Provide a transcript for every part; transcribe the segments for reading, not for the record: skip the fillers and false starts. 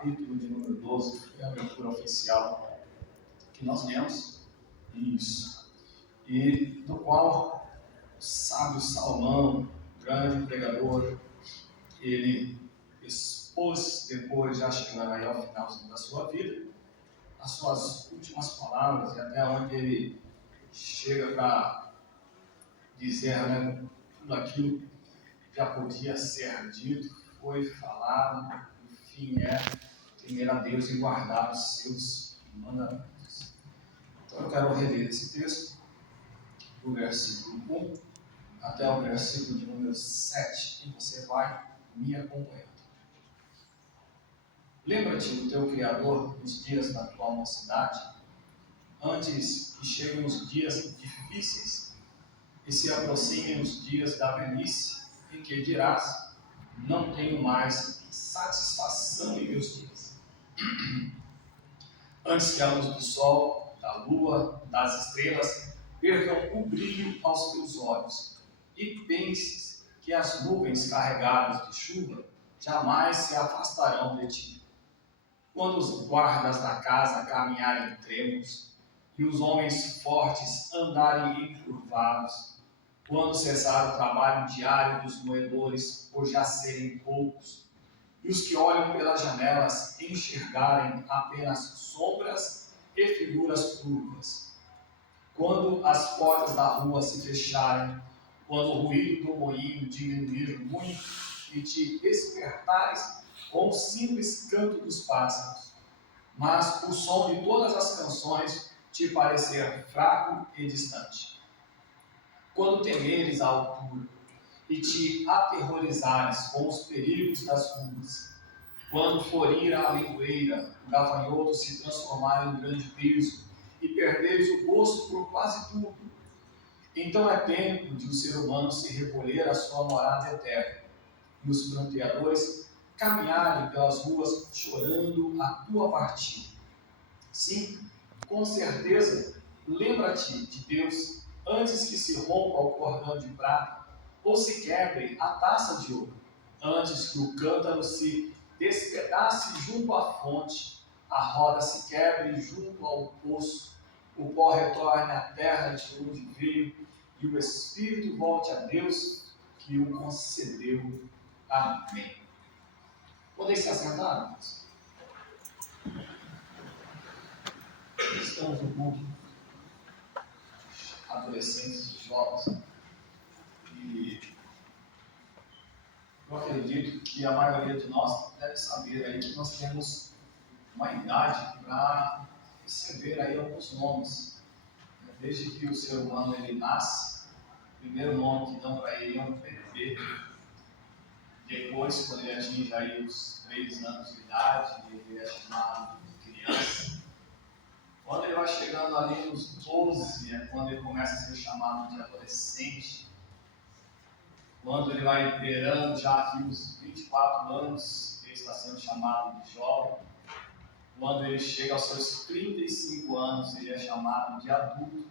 capítulo de número 12, foi a leitura oficial que nós lemos, isso, e do qual o sábio Salomão, grande pregador, ele expôs, depois já chegando aí ao finalzinho da sua vida, as suas últimas palavras, e até onde ele chega para dizer, né, tudo aquilo que já podia ser dito, foi falado, o fim é temer a Deus e guardar os seus mandamentos. Então eu quero reler esse texto, do versículo 1 até o versículo de número 7, e você vai me acompanhando. Lembra-te do teu Criador nos dias da tua mocidade, antes que cheguem os dias difíceis e se aproximem os dias da velhice, em que dirás: não tenho mais satisfação em meus dias. Antes que a luz do sol, da lua, das estrelas percam o brilho aos teus olhos, e penses que as nuvens carregadas de chuva jamais se afastarão de ti. Quando os guardas da casa caminharem trêmulos, e os homens fortes andarem encurvados, quando cessar o trabalho diário dos moedores, por já serem poucos, e os que olham pelas janelas enxergarem apenas sombras e figuras turvas, quando as portas da rua se fecharem, quando o ruído do moinho diminuir muito e te despertares com o simples canto dos pássaros, mas o som de todas as canções te parecer fraco e distante. Quando temeres a altura e te aterrorizares com os perigos das ruas, quando florir a amendoeira, o gafanhoto se transformar em um grande peso e perderes o gosto por quase tudo, então é tempo de o ser humano se recolher à sua morada eterna, e os pranteadores caminharem pelas ruas chorando a tua partida. Sim, com certeza, lembra-te de Deus antes que se rompa o cordão de prata ou se quebre a taça de ouro, antes que o cântaro se despedace junto à fonte, a roda se quebre junto ao poço, o pó retorne à terra de onde veio e o Espírito volte a Deus que o concedeu. Amém. Podem se assentar, irmãos? Estamos no culto adolescentes e jovens, e eu acredito que a maioria de nós deve saber aí que nós temos uma idade para receber aí alguns nomes. Desde que o ser humano ele nasce, o primeiro nome que dão para ele é um bebê. Depois, quando ele atinge aí os 3 anos de idade, ele é chamado de criança. Quando ele vai chegando ali nos 12, é quando ele começa a ser chamado de adolescente. Quando ele vai beirando já aqui os 24 anos, ele está sendo chamado de jovem. Quando ele chega aos seus 35 anos, ele é chamado de adulto.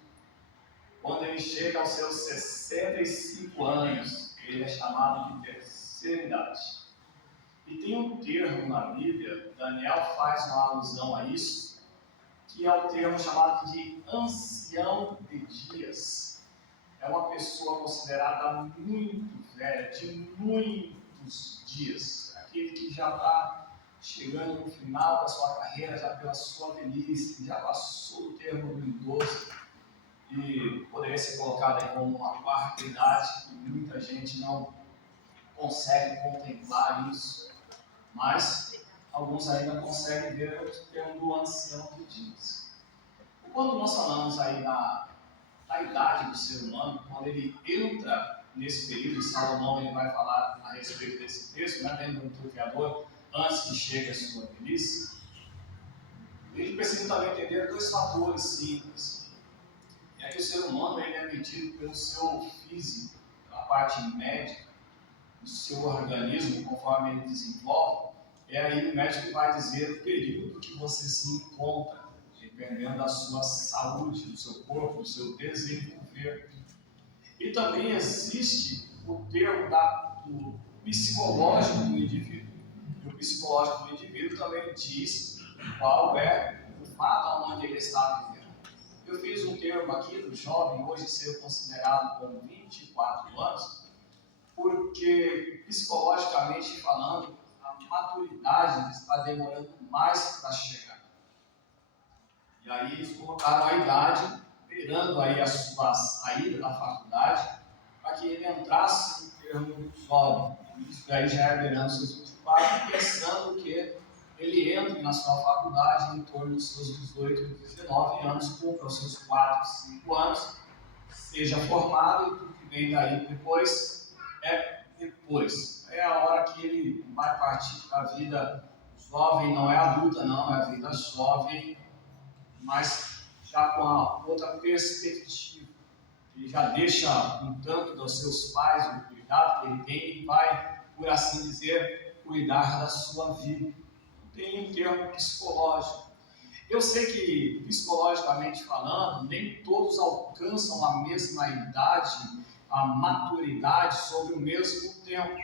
Quando ele chega aos seus 65 anos, ele é chamado de terceira idade. E tem um termo na Bíblia, Daniel faz uma alusão a isso, que é o termo chamado de ancião de dias. É uma pessoa considerada muito velha, de muitos dias. Aquele que já está chegando no final da sua carreira, já pela sua velhice, já passou o termo do idoso, e poderia ser colocado aí como uma quarta idade, que muita gente não consegue contemplar isso, mas alguns ainda conseguem ver o termo do ancião de dias. Quando nós falamos aí da idade do ser humano, quando ele entra nesse período, e Salomão ele vai falar a respeito desse texto, né, dentro do Criador, antes que chegue a sua velhice, ele precisa também entender 2 fatores simples. É que o ser humano ele é medido pelo seu físico, pela parte médica do seu organismo, conforme ele desenvolve. É aí o médico vai dizer o período que você se encontra, dependendo da sua saúde, do seu corpo, do seu desenvolver. E também existe o termo do psicológico do indivíduo. E o psicológico do indivíduo também diz qual é o fato onde ele está vivendo. Eu fiz um termo aqui do jovem hoje ser considerado com 24 anos, porque psicologicamente falando, a maturidade está demorando mais para chegar. E aí eles colocaram a idade, esperando aí a sua saída da faculdade, para que ele entrasse no termo jovem. Isso aí já é beirando seus 24, pensando que ele entre na sua faculdade em torno dos seus 18, 19 anos, cumpra os seus 4, 5 anos, seja formado e tudo que vem daí depois é depois. É a hora que ele vai partir para a vida jovem, não é adulta não, é a vida jovem, mas já com a outra perspectiva. Ele já deixa um tanto dos seus pais, o cuidado que ele tem e vai, por assim dizer, cuidar da sua vida. Tem um termo psicológico. Eu sei que, psicologicamente falando, nem todos alcançam a mesma idade, a maturidade sobre o mesmo tempo.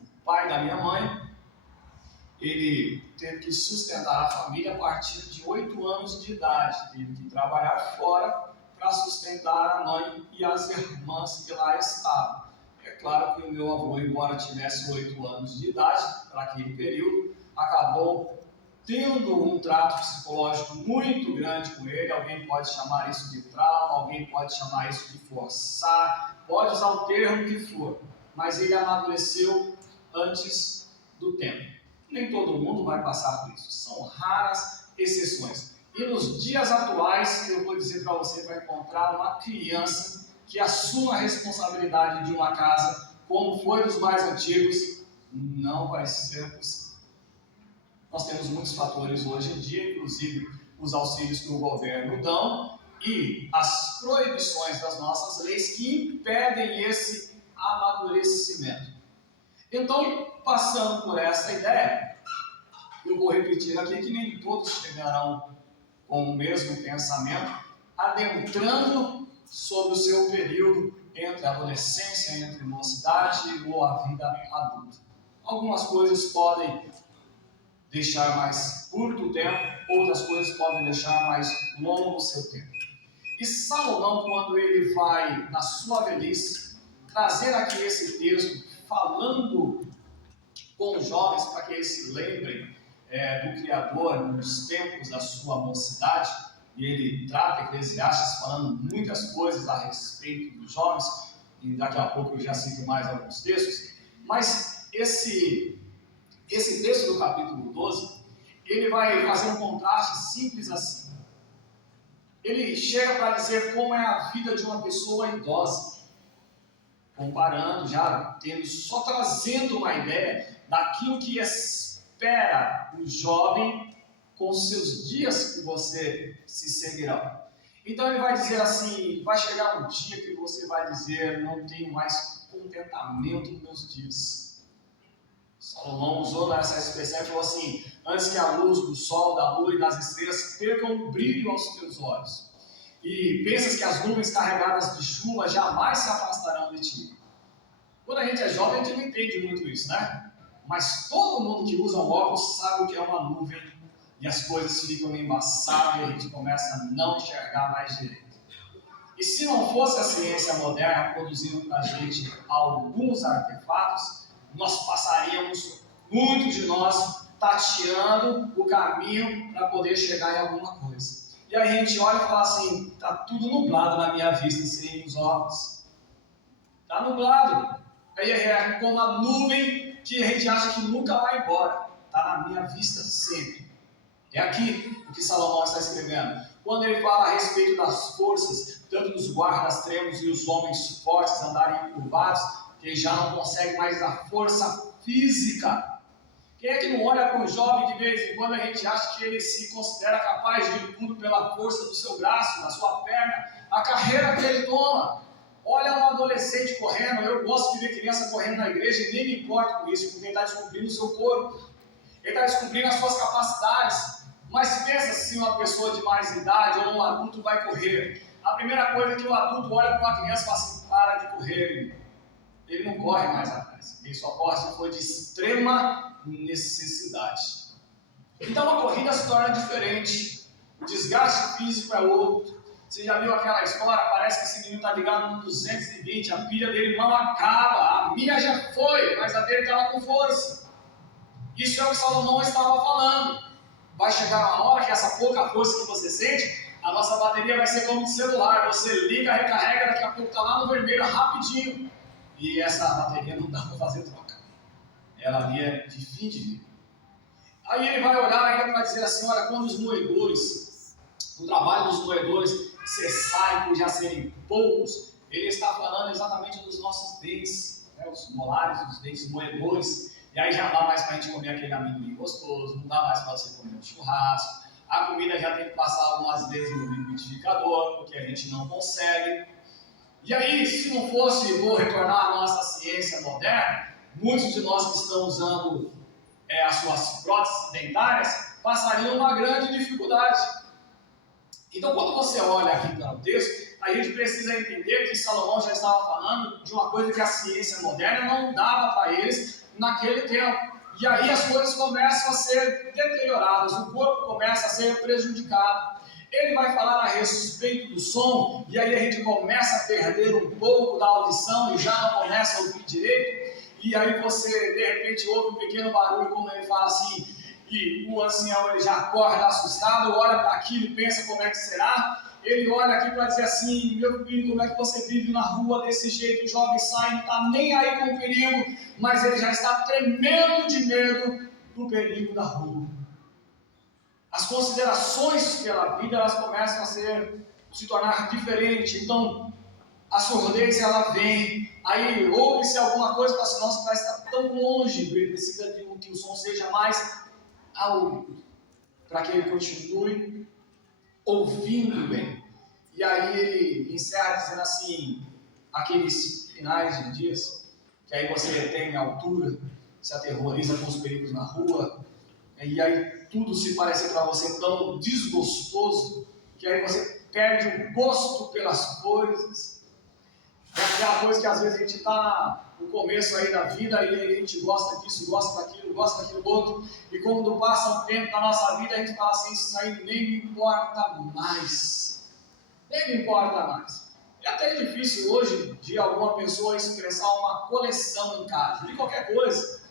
O pai da minha mãe, ele teve que sustentar a família a partir de 8 anos de idade. Teve que trabalhar fora para sustentar a mãe e as irmãs que lá estavam. É claro que o meu avô, embora tivesse 8 anos de idade, para aquele período, acabou tendo um trato psicológico muito grande com ele. Alguém pode chamar isso de trauma, alguém pode chamar isso de forçar, pode usar o termo que for, mas ele amadureceu antes do tempo. Nem todo mundo vai passar por isso, são raras exceções. E nos dias atuais, eu vou dizer para você, vai encontrar uma criança que assuma a responsabilidade de uma casa, como foi dos mais antigos, não vai ser possível. Nós temos muitos fatores hoje em dia, inclusive os auxílios que o governo dão e as proibições das nossas leis que impedem esse amadurecimento. Então, passando por essa ideia, eu vou repetir aqui que nem todos chegarão com o mesmo pensamento, adentrando sobre o seu período entre a adolescência, entre a mocidade ou a vida adulta. Algumas coisas podem deixar mais curto o tempo, outras coisas podem deixar mais longo o seu tempo. E Salomão, quando ele vai, na sua velhice, trazer aqui esse texto, falando com os jovens para que eles se lembrem do Criador nos tempos da sua mocidade, e ele trata Eclesiastes falando muitas coisas a respeito dos jovens, e daqui a pouco eu já cito mais alguns textos, mas esse texto do capítulo 12, ele vai fazer um contraste simples assim. Ele chega para dizer como é a vida de uma pessoa idosa, comparando, já tendo, só trazendo uma ideia daquilo que espera o jovem com os seus dias que você se seguirão. Então ele vai dizer assim, vai chegar um dia que você vai dizer, não tenho mais contentamento nos meus dias. Salomão usou essa expressão e falou assim, antes que a luz do sol, da lua e das estrelas percam o brilho aos teus olhos, e pensas que as nuvens carregadas de chuva jamais se afastarão de ti. Quando a gente é jovem, a gente não entende muito isso, né? Mas todo mundo que usa um óculos sabe o que é uma nuvem, e as coisas ficam embaçadas e a gente começa a não enxergar mais direito. E se não fosse a ciência moderna produzindo para a gente alguns artefatos, nós passaríamos, muitos de nós, tateando o caminho para poder chegar em alguma coisa. E aí a gente olha e fala assim, está tudo nublado na minha vista sem os óculos. Está nublado. Aí é como a nuvem que a gente acha que nunca vai embora. Está na minha vista sempre. É aqui o que Salomão está escrevendo. Quando ele fala a respeito das forças, tanto dos guardas tremos e os homens fortes andarem curvados, que já não conseguem mais a força física. Quem é que não olha para um jovem de vez em quando a gente acha que ele se considera capaz de tudo pela força do seu braço, da sua perna, a carreira que ele toma? Olha um adolescente correndo, eu gosto de ver criança correndo na igreja e nem me importo com isso, porque ele está descobrindo o seu corpo, ele está descobrindo as suas capacidades. Mas pensa se uma pessoa de mais idade ou um adulto vai correr. A primeira coisa que o adulto olha para uma criança e fala assim, para de correr, menino. ele não corre mais atrás. Ele só corre se for de extrema necessidade. Então a corrida se torna diferente. O desgaste físico é outro. Você já viu aquela história? Parece que esse menino está ligado no 220, a pilha dele não acaba. A minha já foi, mas a dele estava com força. Isso é o que Salomão estava falando. Vai chegar uma hora que essa pouca força que você sente, a nossa bateria vai ser como de celular. Você liga, recarrega, daqui a pouco está lá no vermelho rapidinho. E essa bateria não dá para fazer troca. Ela ali é de fim de vida. Aí ele vai olhar ainda para dizer assim, olha, quando os moedores, o trabalho dos moedores cessar e por já serem poucos, ele está falando exatamente dos nossos dentes, né, os molares, os dentes moedores. E aí já não dá mais para a gente comer aquele amendoim gostoso, não dá mais para você comer um churrasco. A comida já tem que passar algumas vezes no liquidificador, porque a gente não consegue. E aí, se não fosse, vou retornar à nossa ciência moderna, muitos de nós que estão usando as suas próteses dentárias passariam uma grande dificuldade. Então, quando você olha aqui para o texto, a gente precisa entender que Salomão já estava falando de uma coisa que a ciência moderna não dava para eles naquele tempo. E aí as coisas começam a ser deterioradas, o corpo começa a ser prejudicado. Ele vai falar a respeito do som, e aí a gente começa a perder um pouco da audição e já não começa a ouvir direito. E aí você, de repente, ouve um pequeno barulho, como ele fala assim, e o ancião ele já acorda assustado, olha para aquilo e pensa como é que será. Ele olha aqui para dizer assim, meu filho, como é que você vive na rua desse jeito? O jovem sai, não está nem aí com o perigo, mas ele já está tremendo de medo do perigo da rua. As considerações pela vida, elas começam a se tornar diferentes. Então, a surdez, ela vem, aí ouve-se alguma coisa, fala assim, nossa, parece que está tão longe, ele precisa de que o som seja mais audido, para que ele continue ouvindo bem. E aí ele encerra dizendo assim, aqueles finais de dias, que aí você tem altura, se aterroriza com os perigos na rua, e aí tudo se parece para você tão desgostoso, que aí você perde o gosto pelas coisas. É aquela coisa que às vezes a gente está no começo aí da vida e a gente gosta disso, gosta daquilo outro, e quando passa um tempo da nossa vida a gente fala assim, isso aí nem me importa mais. Nem me importa mais. É até difícil hoje de alguma pessoa expressar uma coleção em casa, de qualquer coisa.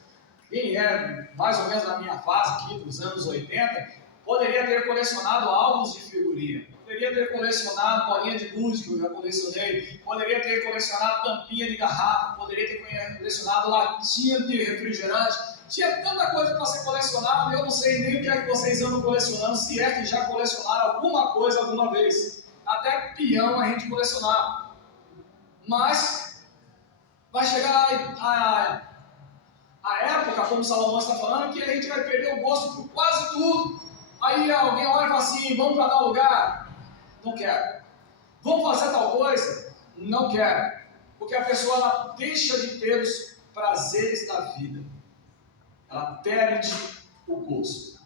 Quem é mais ou menos na minha fase aqui, dos anos 80, poderia ter colecionado álbuns de figurinha, poderia ter colecionado bolinha de luz, que eu já colecionei, poderia ter colecionado tampinha de garrafa, poderia ter colecionado latinha de refrigerante. Tinha tanta coisa para ser colecionada, eu não sei nem o que é que vocês andam colecionando, se é que já colecionaram alguma coisa alguma vez. Até peão a gente colecionava. Mas vai chegar a época, como Salomão está falando, que a gente vai perder o gosto por quase tudo. Aí alguém olha e fala assim, vamos para tal lugar? Não quero. Vamos fazer tal coisa? Não quero. Porque a pessoa ela deixa de ter os prazeres da vida. Ela perde o gosto.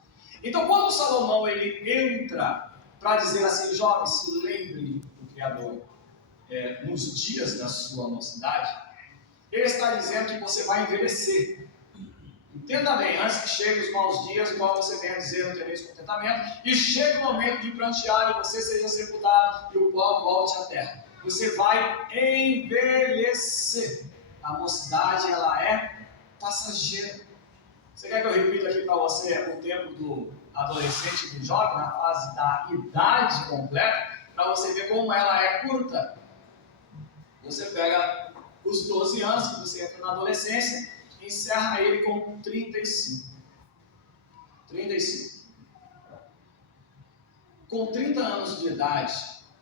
Então quando Salomão ele entra para dizer assim, jovens, se lembrem do Criador nos dias da sua mocidade, ele está dizendo que você vai envelhecer. Entenda bem, antes que cheguem os maus dias, igual você vem a dizer, não tereis contentamento, e chega o momento de prantear e você seja sepultado e o pó volte à terra. Você vai envelhecer. A mocidade, ela é passageira. Você quer que eu repita aqui para você o tempo do adolescente e do jovem, na fase da idade completa, para você ver como ela é curta? Você pega os 12 anos, que você entra na adolescência, encerra ele com 35. 35. Com 30 anos de idade,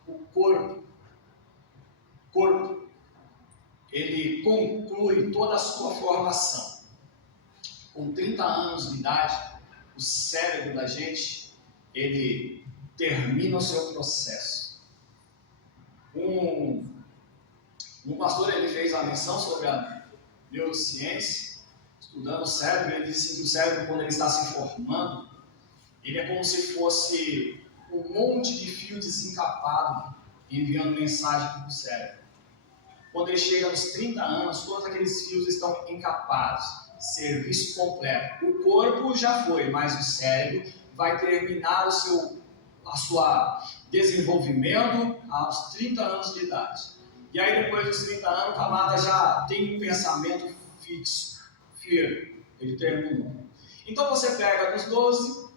o corpo, ele conclui toda a sua formação. Com 30 anos de idade, o cérebro da gente, ele termina o seu processo. Um pastor, ele fez a menção sobre a neurociência, estudando o cérebro, ele disse que o cérebro, quando ele está se formando, ele é como se fosse um monte de fio desencapado enviando mensagem para o cérebro. quando ele chega nos 30 anos, todos aqueles fios estão encapados, serviço completo. O corpo já foi, mas o cérebro vai terminar o seu desenvolvimento aos 30 anos de idade. E aí depois dos 30 anos, o camarada já tem um pensamento fixo, firme, ele terminou. Então você pega dos 12,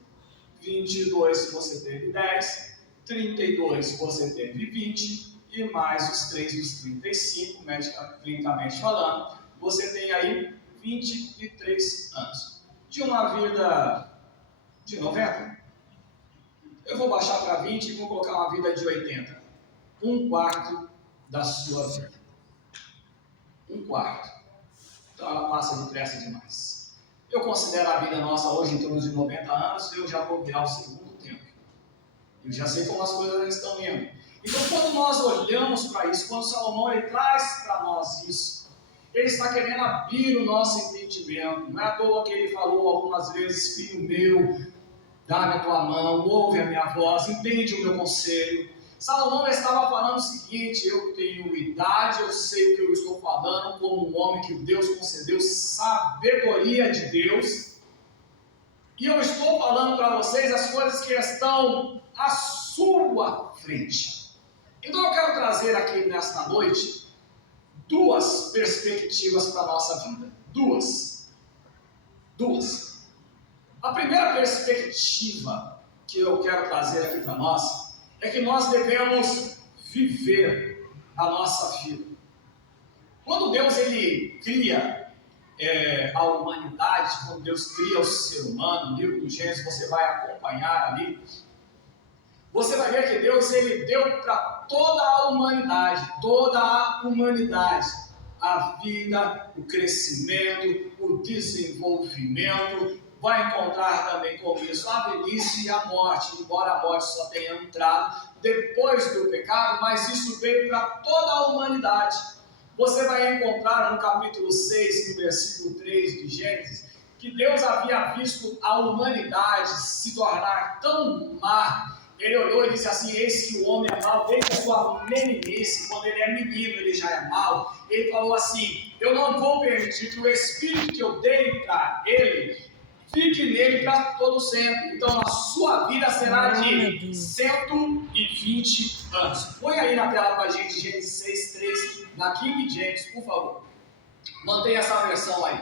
22 você teve 10, 32 você teve 20, e mais os 3 dos 35, clinicamente falando, você tem aí 23 anos. De uma vida de 90, eu vou baixar para 20 e vou colocar uma vida de 80. Um quarto da sua vida. Um quarto. Então ela passa depressa demais. Eu considero a vida nossa hoje em torno de 90 anos, eu já vou virar o segundo tempo. Eu já sei como as coisas estão indo. Então quando nós olhamos para isso, quando Salomão ele traz para nós isso, ele está querendo abrir o nosso entendimento. Não é à toa que ele falou algumas vezes: filho meu, dá-me a tua mão, ouve a minha voz, entende o meu conselho. Salomão estava falando o seguinte: eu tenho idade, eu sei o que eu estou falando, como um homem que Deus concedeu sabedoria de Deus, e eu estou falando para vocês as coisas que estão à sua frente. Então eu quero trazer aqui nesta noite duas perspectivas para a nossa vida. Duas. A primeira perspectiva que eu quero trazer aqui para nós é que nós devemos viver a nossa vida. Quando Deus ele cria a humanidade, quando Deus cria o ser humano, no livro do Gênesis você vai acompanhar ali, você vai ver que Deus ele deu para toda a humanidade, a vida, o crescimento, o desenvolvimento. Vai encontrar também com isso a velhice e a morte, embora a morte só tenha entrado depois do pecado, mas isso veio para toda a humanidade. Você vai encontrar no capítulo 6, no versículo 3 de Gênesis, que Deus havia visto a humanidade se tornar tão má. Ele olhou e disse assim: eis que o homem é mau desde a sua meninice. Quando ele é menino ele já é mau. Ele falou assim: eu não vou permitir que o Espírito que eu dei para ele fique nele para todo sempre. Então a sua vida será de 120 anos. Põe aí na tela para a gente Gênesis 6:3 na King James, por favor. Mantenha essa versão aí.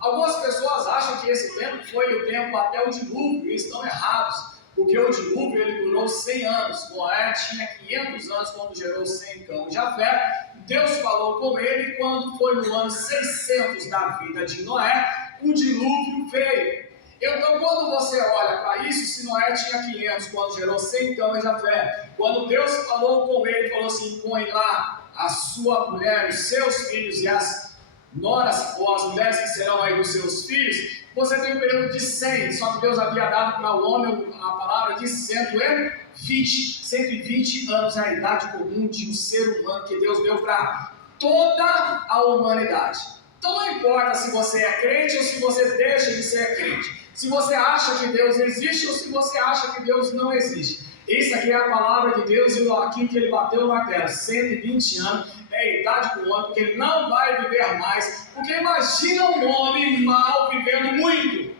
Algumas pessoas acham que esse tempo foi o tempo até o dilúvio. Eles estão errados. Porque o dilúvio ele durou 100 anos. Noé tinha 500 anos quando gerou Sem, Cão e Jafé. Deus falou com ele quando foi no ano 600 da vida de Noé, o dilúvio veio. Então quando você olha para isso, se Noé tinha 500 quando gerou Sem, Cão e Jafé, quando Deus falou com ele, falou assim: põe lá a sua mulher, os seus filhos e as noras ou as mulheres que serão aí dos seus filhos, você tem um período de 100, só que Deus havia dado para o homem a palavra de 120 anos é a idade comum de um ser humano que Deus deu para toda a humanidade. Então não importa se você é crente ou se você deixa de ser crente, se você acha que Deus existe ou se você acha que Deus não existe. Isso aqui é a palavra de Deus e aquilo que ele bateu na terra, 120 anos. É a idade do homem, porque ele não vai viver mais. Porque imagina um homem mau vivendo muito.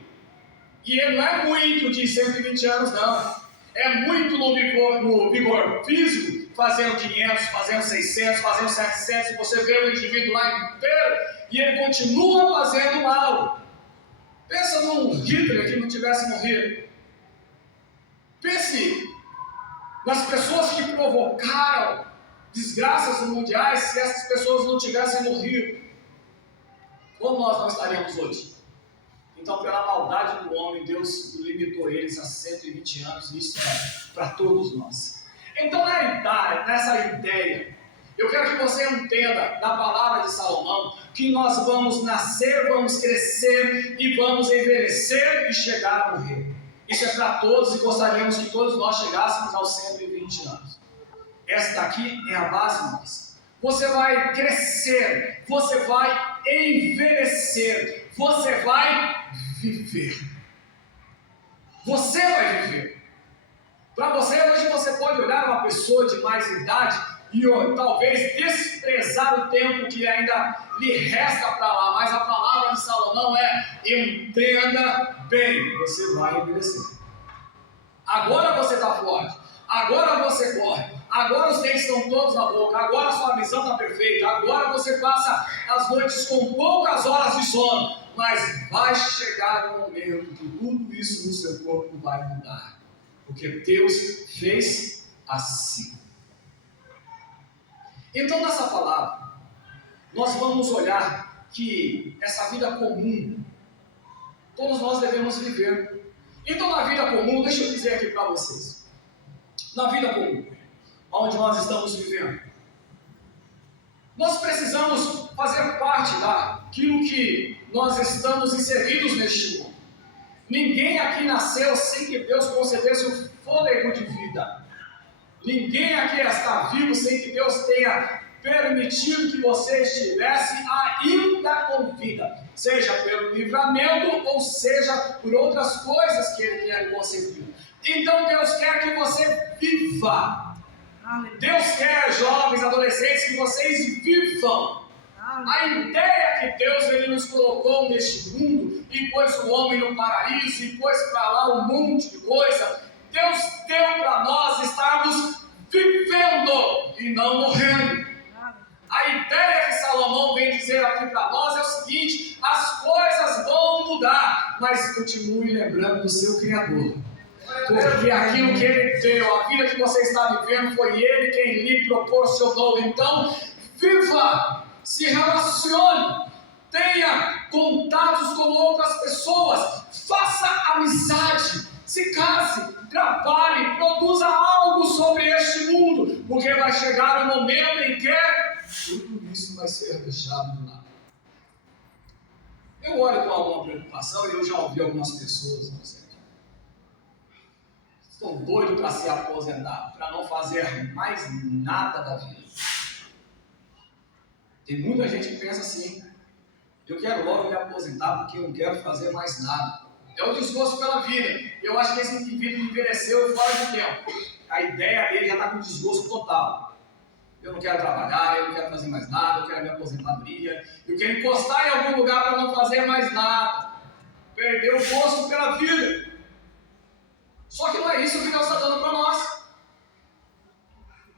E ele não é muito de 120 anos, não. É muito no vigor físico, fazendo 500, fazendo 600, fazendo 700. E você vê o indivíduo lá inteiro e ele continua fazendo mal. Pensa num Hitler que não tivesse morrido. Pense nas pessoas que provocaram desgraças mundiais. Se essas pessoas não tivessem morrido, como nós não estaríamos hoje? Então, pela maldade do homem, Deus limitou eles a 120 anos, e isso é para todos nós. Então, nessa ideia, eu quero que você entenda da palavra de Salomão que nós vamos nascer, vamos crescer e vamos envelhecer e chegar a morrer. Isso é para todos e gostaríamos que todos nós chegássemos aos 120 anos. Essa daqui é a base nossa. Você vai crescer, você vai envelhecer, você vai viver. Você vai viver. Para você, hoje você pode olhar uma pessoa de mais idade e talvez desprezar o tempo que ainda lhe resta para lá, mas a palavra de Salomão é: entenda bem, você vai envelhecer. Agora você está forte, agora você corre, agora os dentes estão todos na boca, agora a sua visão está perfeita, agora você passa as noites com poucas horas de sono, mas vai chegar um momento que tudo isso no seu corpo vai mudar, porque Deus fez assim. Então, nessa palavra, nós vamos olhar que essa vida comum, todos nós devemos viver. Então, na vida comum, deixa eu dizer aqui para vocês, na vida comum, onde nós estamos vivendo, nós precisamos fazer parte daquilo que nós estamos inseridos neste mundo. Ninguém aqui nasceu sem que Deus concedesse o fôlego de vida. Ninguém aqui está vivo sem que Deus tenha permitido que você estivesse ainda com vida, seja pelo livramento ou seja por outras coisas que Ele tenha concedido. Então Deus quer que você viva. Deus quer, jovens, adolescentes, que vocês vivam. A ideia que Deus ele nos colocou neste mundo e pôs o homem no paraíso e pôs para lá um monte de coisa, Deus deu para nós estarmos vivendo e não morrendo. A ideia que Salomão vem dizer aqui para nós é o seguinte: as coisas vão mudar, mas continue lembrando do seu Criador. Porque aquilo que Ele deu, a vida que você está vivendo, foi Ele quem lhe proporcionou. Então, viva, se relacione, tenha contatos com outras pessoas, faça amizade, se case, trabalhe, produza algo sobre este mundo, porque vai chegar um momento em que tudo isso vai ser deixado de lado. Eu olho com alguma preocupação e eu já ouvi algumas pessoas dizendo: estou doido para ser aposentado, para não fazer mais nada da vida. Tem muita gente que pensa assim: eu quero logo me aposentar porque eu não quero fazer mais nada. É o desgosto pela vida. Eu acho que esse indivíduo envelheceu fora de tempo. A ideia dele já está com desgosto total. Eu não quero trabalhar, eu não quero fazer mais nada, eu quero a minha aposentadoria, eu quero encostar em algum lugar para não fazer mais nada. Perdeu o gosto pela vida. Só que não é isso que Deus está dando para nós.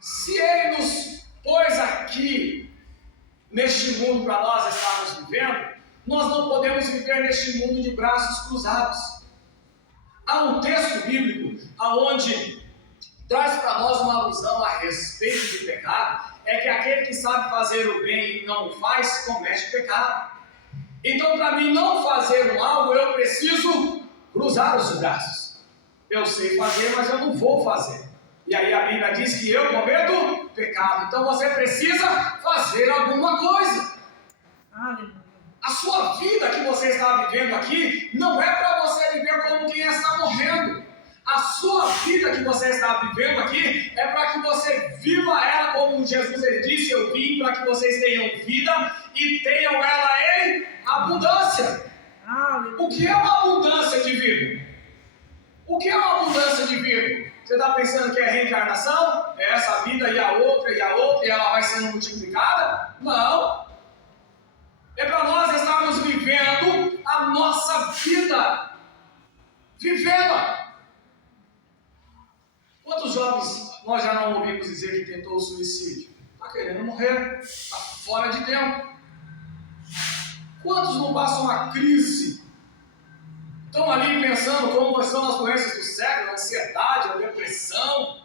Se Ele nos pôs aqui, neste mundo para nós estarmos vivendo, nós não podemos viver neste mundo de braços cruzados. Há um texto bíblico onde traz para nós uma alusão a respeito de pecado, é que aquele que sabe fazer o bem e não faz, comete pecado. Então, para mim não fazer um algo, eu preciso cruzar os braços. Eu sei fazer, mas eu não vou fazer. E aí a Bíblia diz que eu cometo pecado. Então você precisa fazer alguma coisa. A sua vida que você está vivendo aqui não é para você viver como quem está morrendo. A sua vida que você está vivendo aqui é para que você viva ela como Jesus ele disse: eu vim para que vocês tenham vida e tenham ela em abundância. O que é uma abundância de vida? O que é uma abundância de vida? Você está pensando que é reencarnação? É essa vida e a outra e ela vai sendo multiplicada? Não. É para nós estarmos vivendo a nossa vida. Vivendo. Quantos jovens nós já não ouvimos dizer que tentou o suicídio? Está querendo morrer, está fora de tempo. Quantos não passam uma crise? Estão ali pensando como são as doenças do século, a ansiedade, a depressão.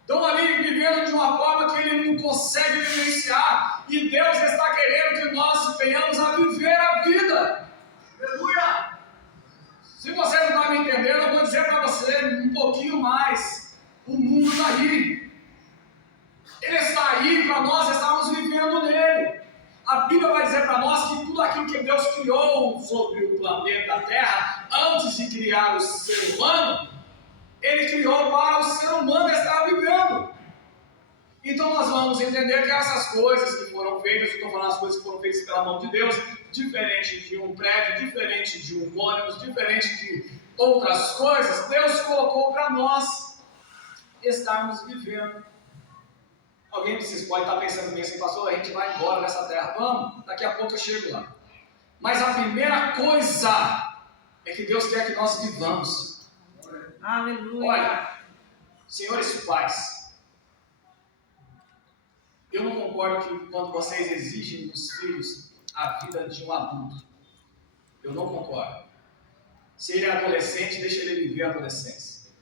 Estão ali vivendo de uma forma que ele não consegue vivenciar. E Deus está querendo que nós venhamos a viver a vida. Aleluia! Se você não está me entendendo, eu vou dizer para você um pouquinho mais. O mundo está aí. Ele está aí para nós estarmos vivendo nele. A Bíblia vai dizer para nós que tudo aquilo que Deus criou sobre o planeta Terra, antes de criar o ser humano, Ele criou para o ser humano estar vivendo. Então nós vamos entender que essas coisas que foram feitas, eu estou falando as coisas que foram feitas pela mão de Deus, diferente de um prédio, diferente de um ônibus, diferente de outras coisas, Deus colocou para nós estarmos vivendo. Alguém de vocês pode estar pensando bem assim, pastor, a gente vai embora dessa terra. Vamos, daqui a pouco eu chego lá. Mas a primeira coisa é que Deus quer que nós vivamos. Aleluia. Olha, senhores pais, eu não concordo que quando vocês exigem dos filhos a vida de um adulto. Eu não concordo. Se ele é adolescente, deixa ele viver a adolescência.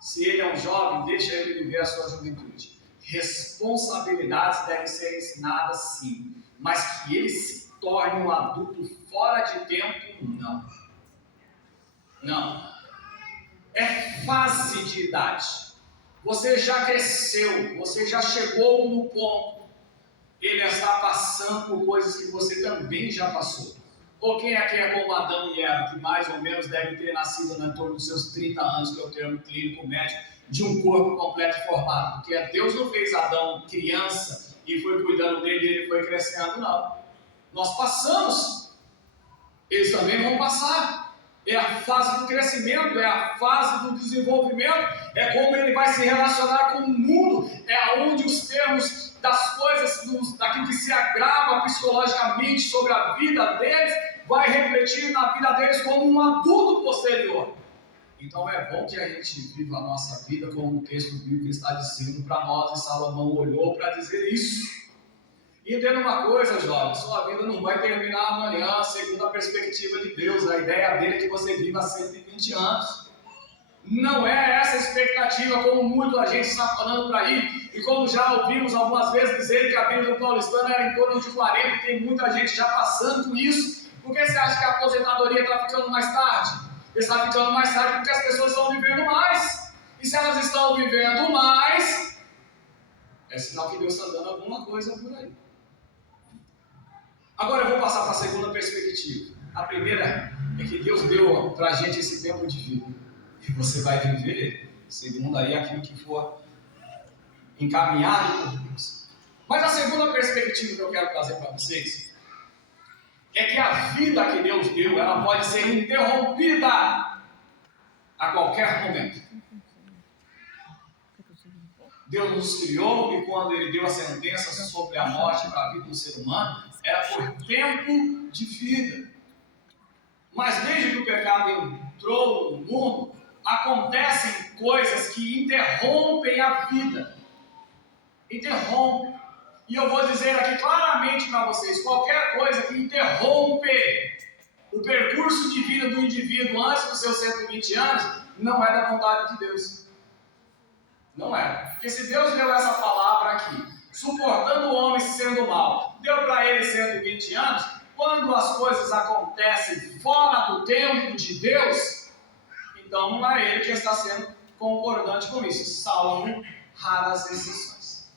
Se ele é um jovem, deixa ele viver a sua juventude. Responsabilidades devem ser ensinadas sim, mas que ele se torne um adulto fora de tempo, não. Não. É fase de idade. Você já cresceu, você já chegou no ponto. Ele está passando por coisas que você também já passou. Ou quem é como Adão e Eva, que mais ou menos deve ter nascido em torno dos seus 30 anos, que é o termo clínico médico, de um corpo completo e formado. Porque Deus não fez Adão criança e foi cuidando dele e ele foi crescendo, não. Nós passamos. Eles também vão passar. É a fase do crescimento, é a fase do desenvolvimento, é como ele vai se relacionar com o mundo, é onde os termos das coisas, daquilo que se agrava psicologicamente sobre a vida deles, vai refletir na vida deles como um adulto posterior. Então é bom que a gente viva a nossa vida como o texto bíblico está dizendo para nós, e Salomão olhou para dizer isso. E entenda uma coisa, jovem, sua vida não vai terminar amanhã segundo a perspectiva de Deus. A ideia dele é que você viva 120 anos. Não é essa a expectativa, como muita gente está falando por aí, e como já ouvimos algumas vezes dizer que a vida do paulistano era em torno de 40, e tem muita gente já passando com isso. Por que você acha que a aposentadoria está ficando mais tarde? Está ficando mais tarde porque as pessoas estão vivendo mais. E se elas estão vivendo mais, é sinal que Deus está dando alguma coisa por aí. Agora eu vou passar para a segunda perspectiva. A primeira é que Deus deu para a gente esse tempo de vida. E você vai viver segundo aí aquilo que for encaminhado por Deus. Mas a segunda perspectiva que eu quero trazer para vocês é que a vida que Deus deu, ela pode ser interrompida a qualquer momento. Deus nos criou e quando Ele deu a sentença sobre a morte para a vida do ser humano, era por tempo de vida. Mas desde que o pecado entrou no mundo, acontecem coisas que interrompem a vida. Interrompem. E eu vou dizer aqui claramente para vocês, qualquer coisa que interrompe o percurso de vida do indivíduo antes dos seus 120 anos, não é da vontade de Deus. Não é. Porque se Deus deu essa palavra aqui, suportando o homem sendo mal, deu para ele 120 anos, quando as coisas acontecem fora do tempo de Deus, então não é ele que está sendo concordante com isso, salvo raras exceções,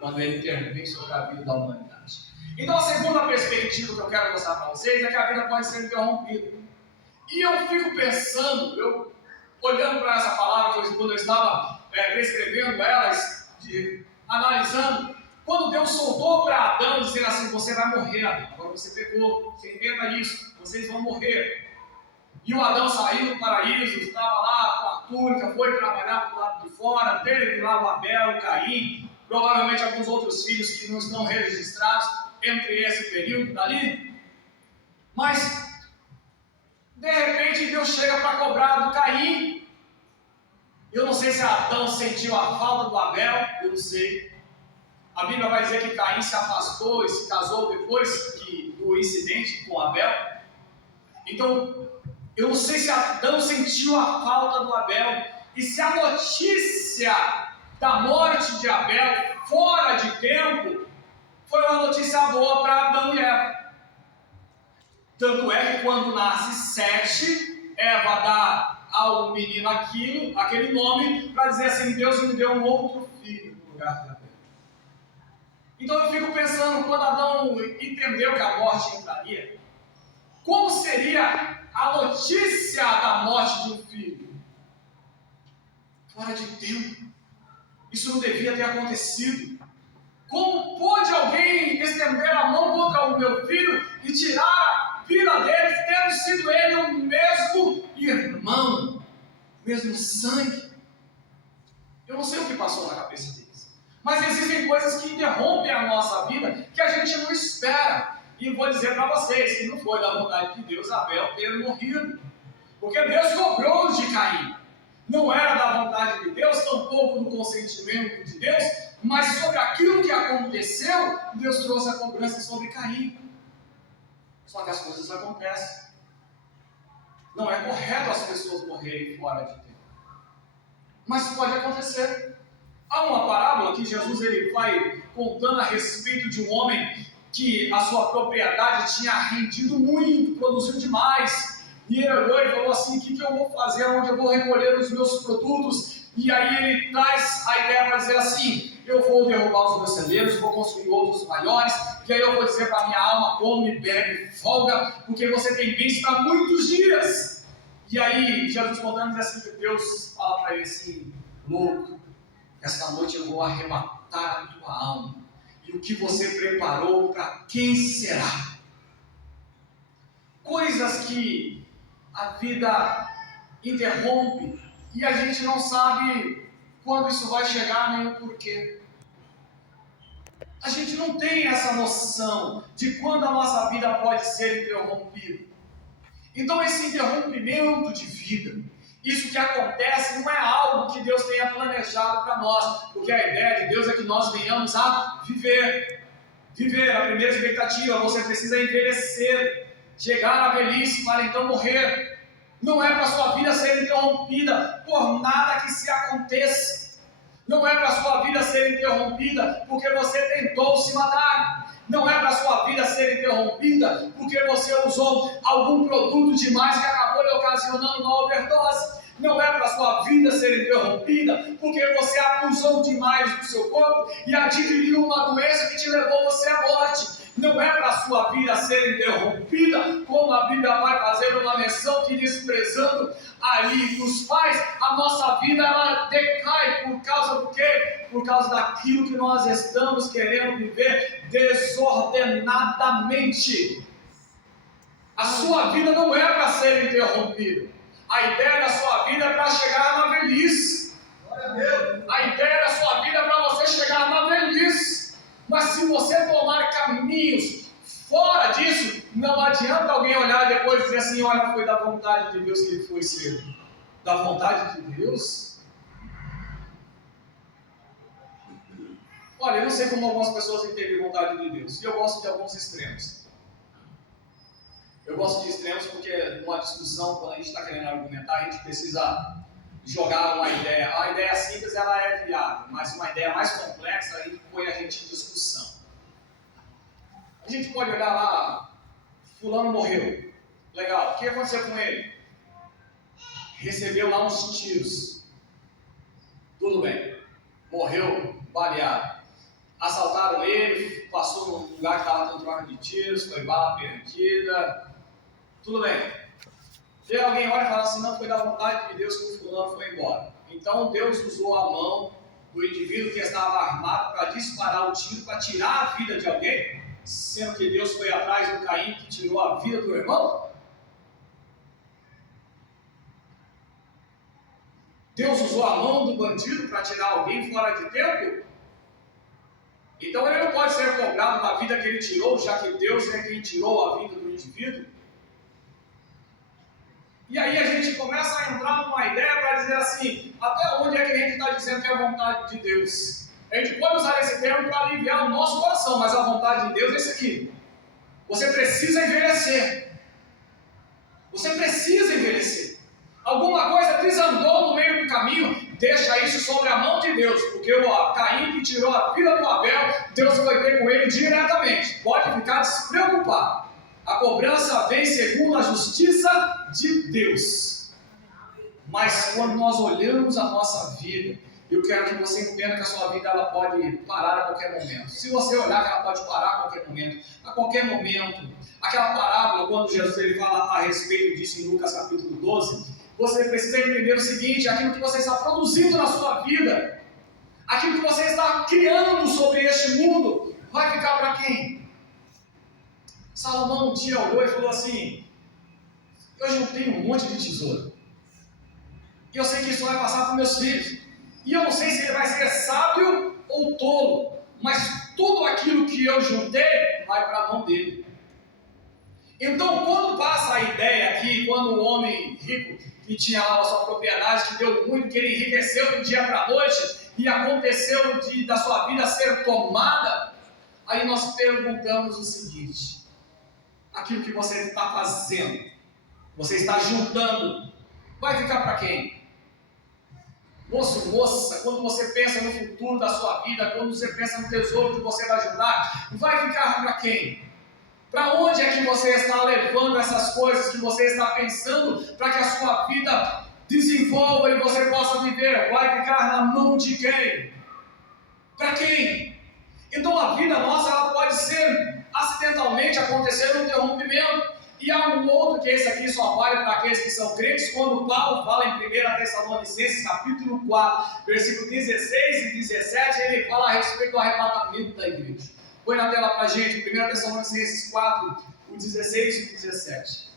quando ele intervém sobre a vida da humanidade. Então a segunda perspectiva que eu quero mostrar para vocês é que a vida pode ser interrompida. E eu fico pensando, olhando para essa palavra, quando eu estava descrevendo elas, analisando, quando Deus soltou para Adão, dizendo assim, você vai morrer, Adão, agora você pecou, você entenda isso, vocês vão morrer. E o Adão saiu do paraíso, estava lá com a túnica, foi trabalhar para o lado de fora, teve lá o Abel, o Caim, provavelmente alguns outros filhos que não estão registrados entre esse período dali. Mas, de repente, Deus chega para cobrar do Caim. Eu não sei se Adão sentiu a falta do Abel, eu não sei. A Bíblia vai dizer que Caim se afastou e se casou depois do incidente com Abel. Então, eu não sei se Adão sentiu a falta do Abel e se a notícia da morte de Abel fora de tempo foi uma notícia boa para Adão e Eva. Tanto é que quando nasce Sete, Eva dá ao menino aquele nome, para dizer assim, Deus me deu um outro filho no lugar de Abel. Então eu fico pensando, quando Adão entendeu que a morte entraria, como seria a notícia da morte de um filho? Fora de tempo. Isso não devia ter acontecido. Como pôde alguém estender a mão contra o meu filho e tirar a vida dele, tendo sido ele o mesmo irmão, mesmo sangue? Eu não sei o que passou na cabeça deles. Mas existem coisas que interrompem a nossa vida que a gente não espera. E vou dizer para vocês que não foi da vontade de Deus Abel ter morrido. Porque Deus cobrou de Caim. Não era da vontade de Deus, tampouco do consentimento de Deus, mas sobre aquilo que aconteceu, Deus trouxe a cobrança sobre Caim. Só que as coisas acontecem. Não é correto as pessoas morrerem fora de tempo. Mas pode acontecer. Há uma parábola que Jesus ele vai contando a respeito de um homem que a sua propriedade tinha rendido muito, produziu demais. E ele olhou e falou assim: o que eu vou fazer, onde eu vou recolher os meus produtos? E aí ele traz a ideia para dizer assim: eu vou derrubar os meus celeiros, vou construir outros maiores, e aí eu vou dizer para a minha alma: come, bebe, folga, porque você tem bens para muitos dias. E aí Jesus contando diz assim, que Deus fala para ele assim: louco, esta noite eu vou arrebatar a tua alma, e o que você preparou, para quem será? Coisas que a vida interrompe e a gente não sabe quando isso vai chegar nem o porquê. A gente não tem essa noção de quando a nossa vida pode ser interrompida. Então esse interrompimento de vida, isso que acontece, não é algo que Deus tenha planejado para nós, porque a ideia de Deus é que nós venhamos a viver. Viver, a primeira expectativa, você precisa envelhecer, chegar à velhice para então morrer. Não é para a sua vida ser interrompida por nada que se aconteça. Não é para a sua vida ser interrompida porque você tentou se matar. Não é para a sua vida ser interrompida porque você usou algum produto demais que acabou lhe ocasionando uma overdose. Não é para a sua vida ser interrompida porque você abusou demais do seu corpo e adquiriu uma doença que te levou você à morte. Não é para a sua vida ser interrompida, como a Bíblia vai fazer uma menção que desprezando aí dos pais, a nossa vida ela decai por causa do quê? Por causa daquilo que nós estamos querendo viver desordenadamente. A sua vida não é para ser interrompida. A ideia da sua vida é para chegar na velhice. A ideia da sua vida é para você chegar na velhice. Mas se você tomar caminhos fora disso, não adianta alguém olhar depois e dizer assim: olha, foi da vontade de Deus que ele foi cedo. Da vontade de Deus? Olha, eu não sei como algumas pessoas entendem a vontade de Deus. E eu gosto de alguns extremos. Eu gosto de extremos porque numa discussão, quando a gente está querendo argumentar, a gente precisa jogar uma ideia. A ideia simples ela é viável, mas uma ideia mais complexa aí põe a gente em discussão. A gente pode olhar lá, fulano morreu. Legal, o que aconteceu com ele? Recebeu lá uns tiros. Tudo bem. Morreu baleado. Assaltaram ele, passou num lugar que estava tendo troca de tiros, foi bala perdida. Tudo bem. E alguém olha e fala assim: não, foi da vontade de Deus que o fulano foi embora. Então Deus usou a mão do indivíduo que estava armado para disparar o tiro, para tirar a vida de alguém, sendo que Deus foi atrás do Caim que tirou a vida do irmão? Deus usou a mão do bandido para tirar alguém fora de tempo? Então ele não pode ser cobrado da vida que ele tirou, já que Deus é quem tirou a vida do indivíduo? E aí a gente começa a entrar numa ideia para dizer assim: até onde é que a gente está dizendo que é a vontade de Deus? A gente pode usar esse termo para aliviar o nosso coração, mas a vontade de Deus é isso aqui. Você precisa envelhecer. Você precisa envelhecer. Alguma coisa desandou no meio do caminho, deixa isso sobre a mão de Deus, porque o Caim que tirou a vida do Abel, Deus vai ter com ele diretamente. Pode ficar despreocupado. A cobrança vem segundo a justiça de Deus. Mas quando nós olhamos a nossa vida, eu quero que você entenda que a sua vida ela pode parar a qualquer momento. Se você olhar que ela pode parar a qualquer momento, aquela parábola, quando Jesus ele fala a respeito disso em Lucas capítulo 12, você precisa entender o seguinte: aquilo que você está produzindo na sua vida, aquilo que você está criando sobre este mundo, vai ficar para quem? Salomão um dia olhou e falou assim: hoje eu tenho um monte de tesouro, e eu sei que isso vai passar para os meus filhos, e eu não sei se ele vai ser sábio ou tolo, mas tudo aquilo que eu juntei vai para a mão dele. Então, quando passa a ideia aqui, quando o homem rico, que tinha lá a sua propriedade, que deu muito, que ele enriqueceu do dia para a noite, e aconteceu da sua vida ser tomada, aí nós perguntamos o seguinte: aquilo que você está fazendo, você está juntando, vai ficar para quem? Moço, moça, quando você pensa no futuro da sua vida, quando você pensa no tesouro que você vai juntar, vai ficar para quem? Para onde é que você está levando essas coisas que você está pensando para que a sua vida desenvolva e você possa viver? Vai ficar na mão de quem? Para quem? Então a vida nossa ela pode ser acidentalmente acontecer um interrompimento. E há um outro que esse aqui só vale para aqueles que são crentes, quando Paulo fala em 1 Tessalonicenses capítulo 4, versículo 16 e 17, ele fala a respeito do arrebatamento da igreja. Põe na tela para a gente, 1 Tessalonicenses 4, o 16 e o 17.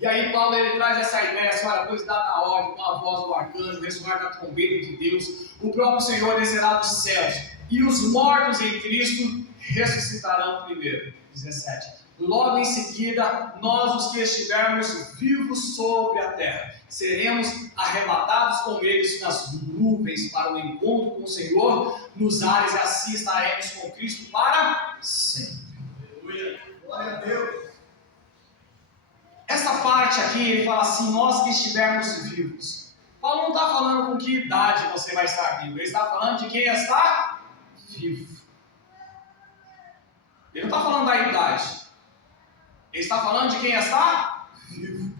E aí Paulo ele traz essa ideia, assim, olha, pois dada a ordem, com a voz do arcanjo, ressoar da trombeta de Deus, o próprio Senhor descerá dos céus, e os mortos em Cristo ressuscitarão primeiro. 17. Logo em seguida, nós os que estivermos vivos sobre a terra, seremos arrebatados com eles nas nuvens para o encontro com o Senhor nos ares, e assim estaremos com Cristo para sempre. Aleluia. Glória a Deus. Essa parte aqui, ele fala assim, nós que estivermos vivos. Paulo não está falando com que idade você vai estar vivo, ele está falando de quem está vivo. Ele não está falando da idade. Ele está falando de quem está vivo.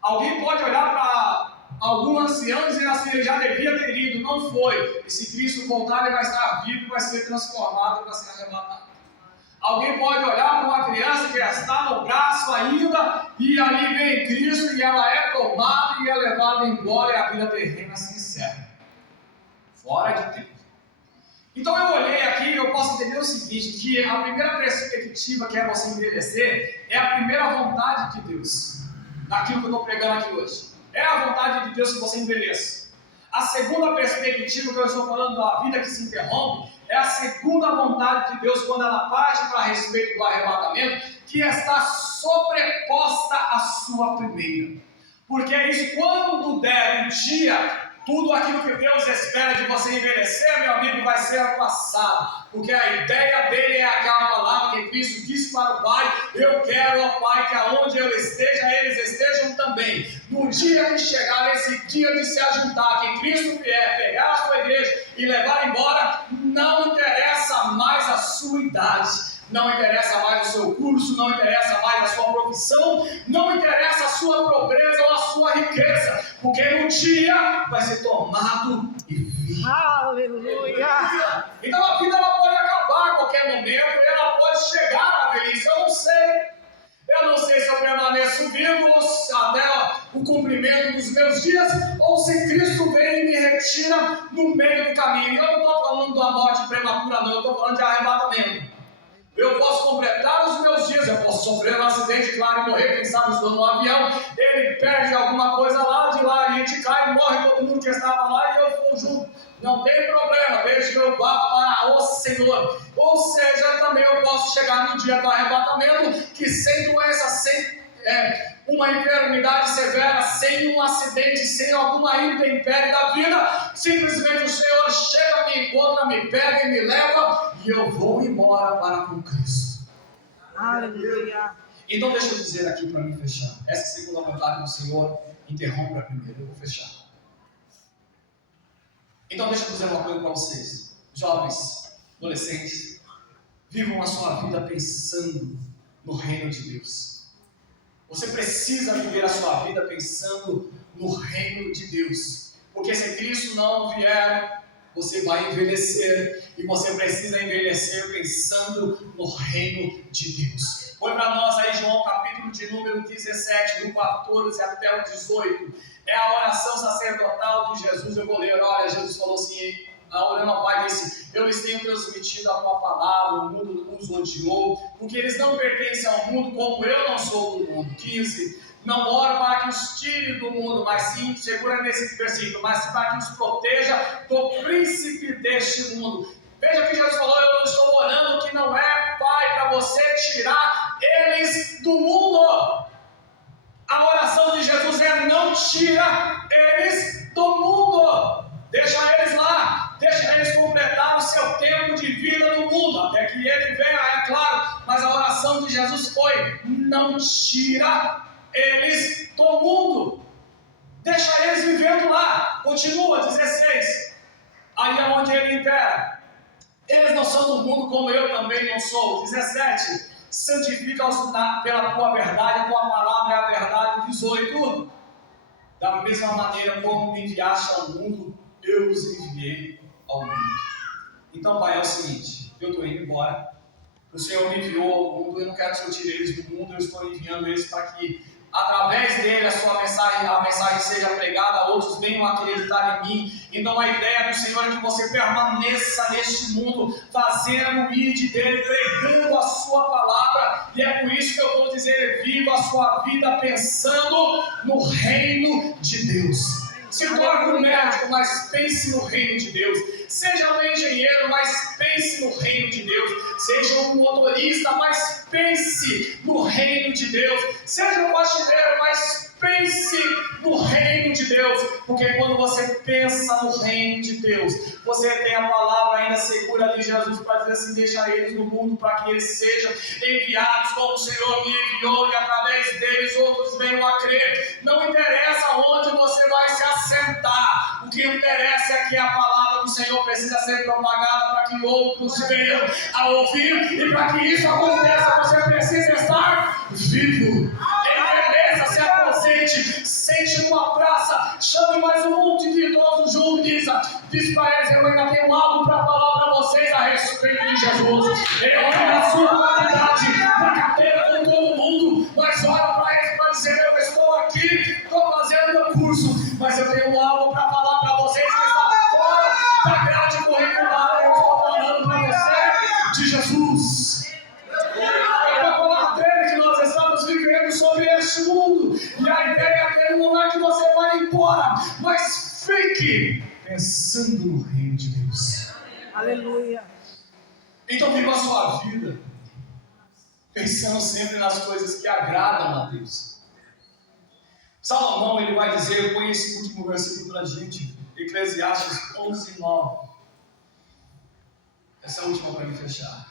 Alguém pode olhar para algum ancião e dizer assim, ele já devia ter ido, não foi. E se Cristo voltar, ele vai estar vivo, vai ser transformado, vai ser arrebatado. Alguém pode olhar para uma criança que já está no braço ainda, e ali vem Cristo, e ela é tomada e é levada embora, e a vida terrena se encerra. Fora de tempo. Então eu olhei aqui e eu posso entender o seguinte, que a primeira perspectiva que é você envelhecer é a primeira vontade de Deus, daquilo que eu estou pregando aqui hoje. É a vontade de Deus que você envelheça. A segunda perspectiva que eu estou falando da vida que se interrompe é a segunda vontade de Deus quando ela parte para a respeito do arrebatamento, que está sobreposta à sua primeira. Porque é isso, quando der um dia, tudo aquilo que Deus espera de você envelhecer, meu amigo, vai ser passado. Porque a ideia dele é aquela palavra que Cristo disse para o Pai, eu quero, ó Pai, que aonde eu esteja, eles estejam também. No dia que chegar esse dia de se ajuntar, que Cristo vier, pegar a sua igreja e levar embora, não interessa mais a sua idade. Não interessa mais o seu curso, não interessa mais a sua profissão, não interessa a sua pobreza ou a sua riqueza, porque no dia vai ser tomado e vivo. Aleluia! Então a vida ela pode acabar a qualquer momento, ela pode chegar à velhice, eu não sei se eu permaneço vivo até o cumprimento dos meus dias, ou se Cristo vem e me retira no meio do caminho. Eu não estou falando da morte prematura não, eu estou falando de arrebatamento. Eu posso completar os meus dias, eu posso sofrer um acidente, claro, e morrer, quem sabe estou no avião, ele perde alguma coisa lá, de lá a gente cai, morre todo mundo que estava lá e eu vou junto. Não tem problema, desde que eu vá para o Senhor. Ou seja, também eu posso chegar no dia do arrebatamento, que sem doença, sem uma enfermidade severa, sem um acidente, sem alguma intempérie da vida, simplesmente o Senhor chega, me encontra, me pega e me leva, e eu vou embora para com Cristo. Aleluia! Então deixa eu dizer aqui para mim fechar. Essa segunda vontade do Senhor interrompe a primeira, eu vou fechar. Então deixa eu dizer uma coisa para vocês, jovens, adolescentes, vivam a sua vida pensando no reino de Deus. Você precisa viver a sua vida pensando no reino de Deus, porque se Cristo não vier, você vai envelhecer, e você precisa envelhecer pensando no reino de Deus. Põe para nós aí João capítulo de número 17, do 14 até o 18, é a oração sacerdotal de Jesus. Eu vou ler, olha, Jesus falou assim, orando ao Pai, disse, eu lhes tenho transmitido a tua palavra, o mundo os odiou, porque eles não pertencem ao mundo, como eu não sou do mundo. 15, Não oro para que os tire do mundo, mas sim, segura nesse versículo, mas para que os proteja do príncipe deste mundo. Veja que Jesus falou, eu estou orando que não é, Pai, para você tirar eles do mundo. A oração de Jesus é: não tira eles do mundo. Deixa eles lá. Deixa eles completar o seu tempo de vida no mundo. Até que ele venha, é claro. Mas a oração de Jesus foi: não tira eles do mundo. Deixa eles vivendo lá. Continua, 16. Aí é onde ele impera. Eles não são do mundo como eu também não sou. 17. Santifica-os pela tua verdade, a tua palavra é a verdade. 18. Da mesma maneira como me enviaste ao mundo, eu os enviei ao mundo. Então, Pai, é o seguinte: eu estou indo embora. O Senhor me enviou ao mundo. Eu não quero que eu tire eles do mundo. Eu estou enviando eles para que, através dele, a mensagem seja pregada, outros venham acreditar em mim. Então a ideia do Senhor é que você permaneça neste mundo, fazendo o ID dele, pregando a sua palavra. E é por isso que eu vou dizer: viva a sua vida pensando no reino de Deus. Se torne um médico, mas pense no reino de Deus. Seja um engenheiro, mas pense no reino de Deus. Seja um motorista, mas pense no reino de Deus. Seja um faxineiro, mas pense no reino de Deus. Porque quando você pensa no reino de Deus, você tem a palavra ainda segura de Jesus para dizer assim: deixa eles no mundo para que eles sejam enviados como o Senhor me enviou, e através deles outros venham a crer. Não interessa onde você vai se assentar. O que interessa é que a palavra do Senhor precisa ser propagada para que outros venham a ouvir. E para que isso aconteça, você precisa estar vivo. Envelheça, se aposente, sente numa praça, chame mais um monte de idosos junto e diz para eles: eu ainda tenho algo para falar para vocês a respeito de Jesus. Eu tenho a sua qualidade na cadeira com todo mundo, mas olha para eles para dizer: eu estou aqui, estou fazendo meu curso, mas eu tenho algo para falar para vocês que está fora da grade curricular. Eu estou falando para você de Jesus. É para falar dele que nós estamos vivendo sobre este mundo. E a ideia dele não é que você vá embora, mas fique pensando no reino de Deus. Aleluia. Então viva a sua vida pensando sempre nas coisas que agradam a Deus. Salomão, ele vai dizer, põe esse último versículo para a gente, Eclesiastes 11:9. Essa é a última para me fechar.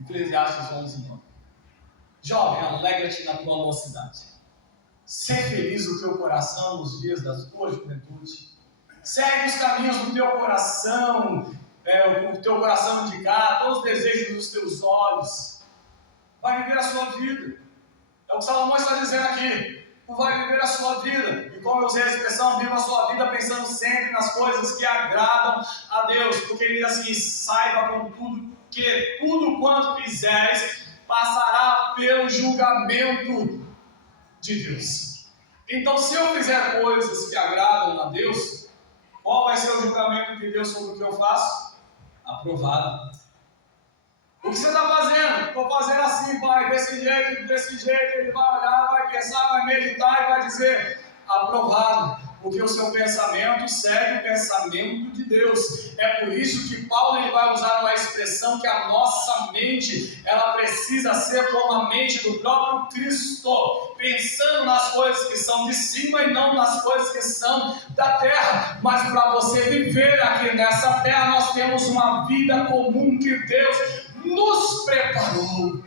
Eclesiastes 11:9. Jovem, alegra-te na tua mocidade. Ser feliz o teu coração nos dias da tua juventude. Segue os caminhos do teu coração, o teu coração indicar, todos os desejos dos teus olhos. Vai viver a sua vida. É o que Salomão está dizendo aqui. Tu vai viver a sua vida. E como eu usei a expressão, viva a sua vida pensando sempre nas coisas que agradam a Deus. Porque ele diz assim: saiba com tudo que tudo quanto fizeres passará pelo julgamento de Deus. Então, se eu fizer coisas que agradam a Deus, qual vai ser o julgamento de Deus sobre o que eu faço? Aprovado. O que você está fazendo? Estou fazendo assim, Pai, desse jeito. Ele vai olhar, vai pensar, vai meditar e vai dizer: aprovado. Porque o seu pensamento segue o pensamento de Deus. É por isso que Paulo ele vai usar uma expressão que a nossa mente, ela precisa ser como a mente do próprio Cristo, pensando nas coisas que são de cima e não nas coisas que são da terra. Mas para você viver aqui nessa terra, nós temos uma vida comum que Deus nos preparou.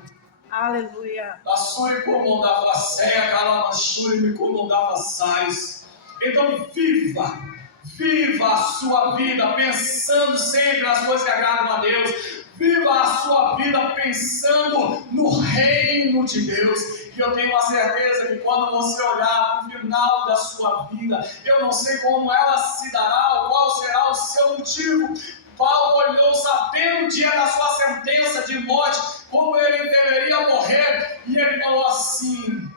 Aleluia. A suri comandava ceia, calava suri me comandava sais. Então viva a sua vida pensando sempre nas coisas que agradam a Deus. Viva a sua vida pensando no reino de Deus. E eu tenho uma certeza que quando você olhar para o final da sua vida, eu não sei como ela se dará, ou qual será o seu motivo. Paulo olhou sabendo o dia da sua sentença de morte, como ele deveria morrer, e ele falou assim: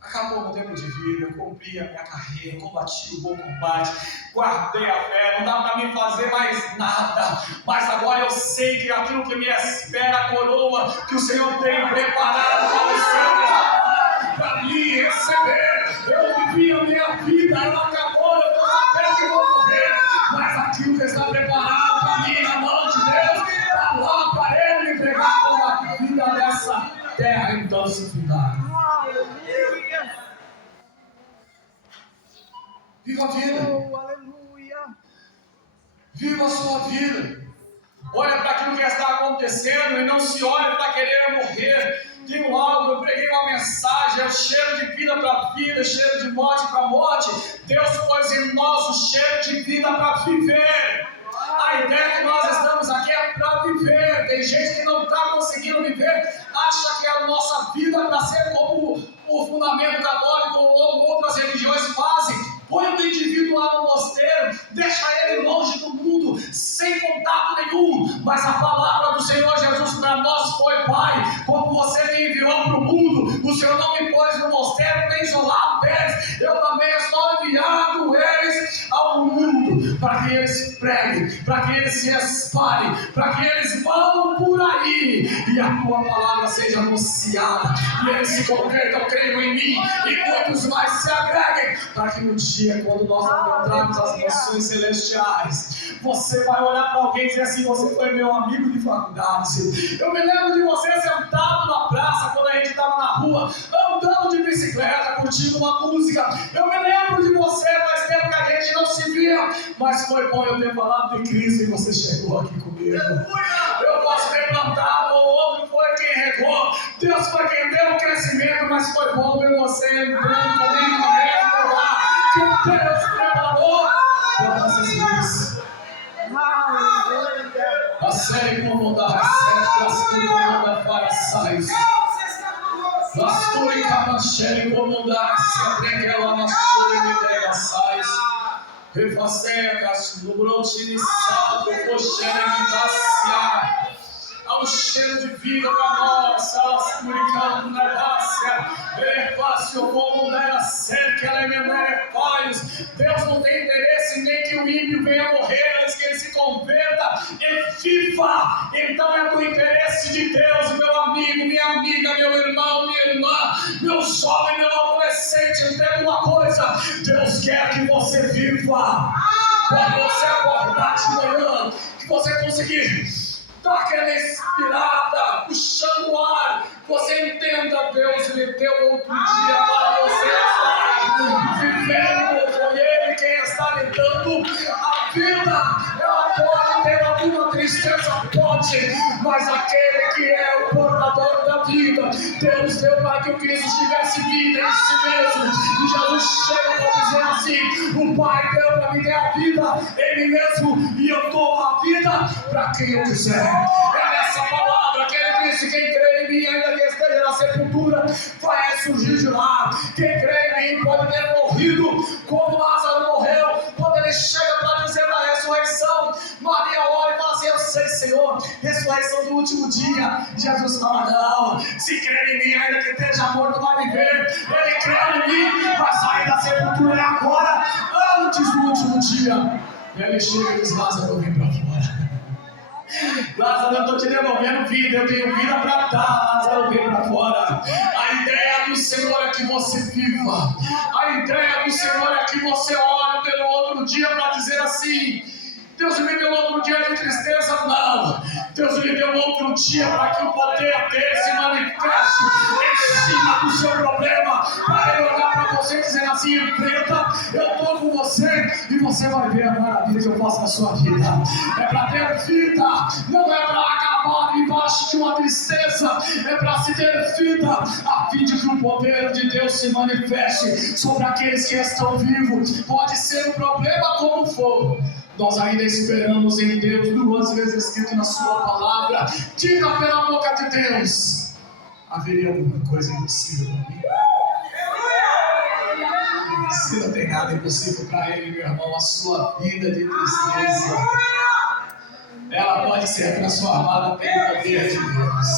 acabou o meu tempo de vida, eu cumpri a minha carreira, combati o bom combate, guardei a fé, não dá para mim fazer mais nada, mas agora eu sei que aquilo que me espera, a coroa que o Senhor tem preparado para os seus. para mim receber. Eu vivi a minha vida, ela acabou, eu estou sabendo que vou morrer, mas aquilo que está preparado para mim na mão de Deus, está lá para Ele entregar uma vida dessa terra, então se cuidar. Aleluia. Viva a vida. Oh, aleluia. Viva a sua vida. Olha para aquilo que está acontecendo e não se olhe para querer morrer. Tenho algo, eu preguei uma mensagem, é o cheiro de vida para vida, cheiro de morte para morte. Deus pôs em nós o cheiro de vida para viver. A ideia que nós estamos aqui é para viver. Tem gente que não está conseguindo viver, acha que a nossa vida é para ser como o fundamento católico ou outras religiões fazem. Põe o indivíduo lá no mosteiro, deixa ele longe do mundo, sem contato nenhum. Mas a palavra do Senhor Jesus para nós foi: Pai, como você me enviou para o mundo, o Senhor não me pôs no mosteiro nem isolado deles. Eu também estou enviando eles ao mundo, para que eles preguem, para que eles se espalhem, para que eles vão por aí e a tua palavra seja anunciada e eles se convertam, creiam em mim e muitos mais se agreguem, para que no dia quando nós encontrarmos as nações celestiais, você vai olhar para alguém e dizer assim: você foi meu amigo de faculdade. Eu me lembro de você sentado na praça quando a gente estava na rua, andando de bicicleta, curtindo uma música. Eu me lembro de você, faz tempo que a gente não se via, mas foi bom eu ter falado de Cristo e você chegou aqui comigo. Eu posso ter plantado, ou outro foi quem regou, Deus foi quem deu o crescimento, mas foi bom ver você entrando comigo no mesmo lugar que Deus preparou para nossas vidas. Aleluia. A série como da receta, as turmas para sais. Las camachere como da se aprende ela na sua ideia sais. Refacecas no brote de salto, coxere me dacia. Há um cheiro de vida para nós, elas comunicando na herbácea, é fácil como era cerca, ela é pais. Deus não tem interesse nem que o ímpio venha morrer, antes que ele se converta e viva. Então é do interesse de Deus, meu amigo, minha amiga, meu irmão, minha irmã, meu jovem, meu adolescente, entenda uma coisa: Deus quer que você viva. Quando você acordar de manhã, que você conseguir dá aquela inspirada, puxando o ar, você entenda: Deus lhe deu outro dia para você estar vivendo. Foi Ele quem está lhe dando a vida. Ela pode ter alguma tristeza, pode, mas aquele que é o portador da vida, Deus deu para que o Cristo tivesse vida em si mesmo. E Jesus chega para dizer assim: o Pai deu para me dar a vida Ele mesmo, e eu dou a vida para quem eu quiser. É nessa palavra que Ele disse: quem crê em mim, ainda que esteja na sepultura, vai ressurgir de lá. Quem crê em mim pode ter morrido como Lázaro morreu. Quando ele chega para dizer da ressurreição, Maria olha e fala assim: eu sei, Senhor, ressurreição do último dia. Jesus fala: não, se crer em mim, ainda que esteja morto, vai viver. Ele crê em mim, vai sair da sepultura agora, antes do último dia. E ele chega e diz: Lázaro, vem para fora. Lázaro, eu estou te devolvendo vida, eu tenho vida para dar. Lázaro, vem para fora. A ideia do Senhor é que você viva. A ideia do Senhor é que você olhe pelo outro dia para dizer assim: Deus me deu outro dia de tristeza? Não. Deus lhe deu outro dia para que o poder dele se manifeste em cima do seu problema, para ele olhar para você e dizer assim: enfrenta, eu estou com você e você vai ver a maravilha que eu faço na sua vida. É para ter vida, não é para acabar embaixo de uma tristeza, é para se ter vida, a fim de que o poder de Deus se manifeste sobre aqueles que estão vivos. Pode ser um problema como for, nós ainda esperamos em Deus. 2 vezes escrito na sua palavra: diga pela boca de Deus: haveria alguma coisa impossível para mim? Se não tem nada impossível para Ele, meu irmão, a sua vida de tristeza, ela pode ser transformada pelo poder de Deus.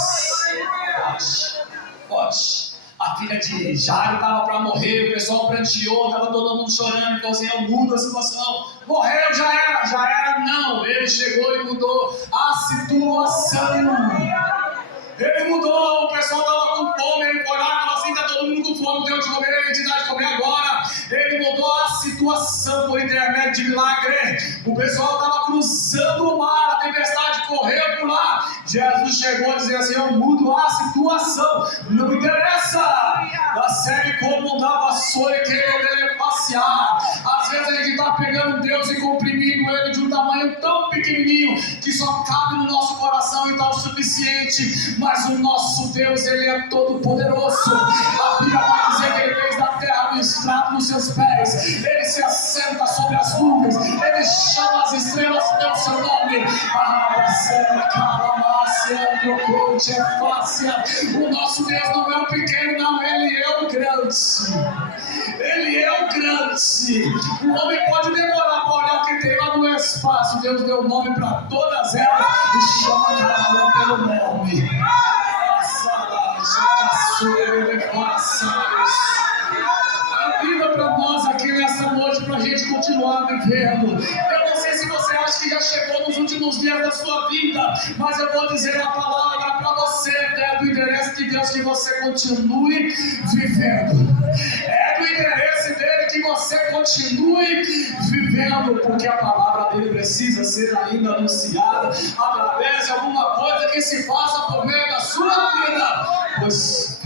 Pode. A filha de Jairo estava para morrer, o pessoal pranteou, estava todo mundo chorando, então assim: eu mudo a situação. Morreu, já era, não. Ele chegou e mudou a situação. Ele mudou, o pessoal estava com fome, ele foi lá e falou assim: está todo mundo com fome, de comer, ele te dá de comer agora. Ele mudou a situação por intermédio de milagre. O pessoal estava cruzando o mar, a tempestade correu por lá. Jesus chegou a dizer assim: eu mudo a situação, não interessa. Da série como da vassoura e querendo ele passear. Às vezes a gente está pegando Deus e comprimindo ele de um tamanho tão pequenininho que só cabe no nosso coração e está o suficiente. Mas o nosso Deus, ele é todo poderoso. A Bíblia vai dizer que ele fez da terra um estrado nos seus pés. Ele se assenta sobre as nuvens. Ele chama as estrelas pelo seu nome. O nosso Deus não é o pequeno, não, ele é o grande. Ele é o grande. O homem pode demorar para olhar o que tem lá no espaço. Deus deu nome para todas elas e chama cada uma pelo nome. A vida para nós aqui nessa noite, para a gente continuar vivendo. Eu não sei se você acha que já chegou nos últimos dias da sua vida, mas eu vou dizer a palavra para você: é do interesse de Deus que você continue vivendo. É do interesse dele que você continue vivendo, porque a palavra dele precisa ser ainda anunciada através de alguma coisa que se faça por meio da sua vida. Pois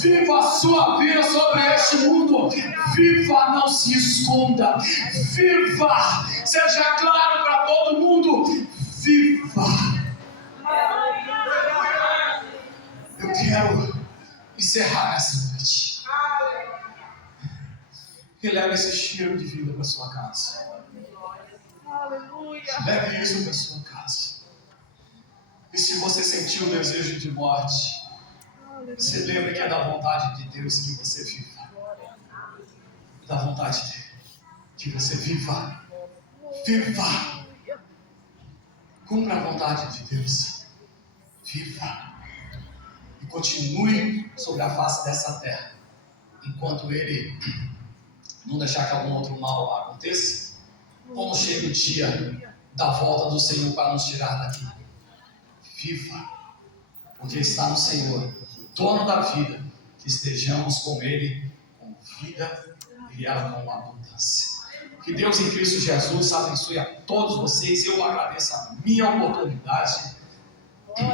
viva a sua vida sobre este mundo. Viva, não se esconda. Viva, seja claro para todo mundo. Viva. Eu quero encerrar essa noite e leve esse cheiro de vida para sua casa. Aleluia. Leve isso para sua casa. E se você sentiu o desejo de morte, você lembra que é da vontade de Deus que você viva. Da vontade dele que você viva. Viva. Cumpra a vontade de Deus. Viva. E continue sobre a face dessa terra, enquanto ele não deixar que algum outro mal aconteça, ou não chegue o dia da volta do Senhor para nos tirar daqui. Viva, porque está no Senhor, dono da vida, que estejamos com Ele, com vida e ela com abundância. Que Deus em Cristo Jesus abençoe a todos vocês. Eu agradeço a minha oportunidade.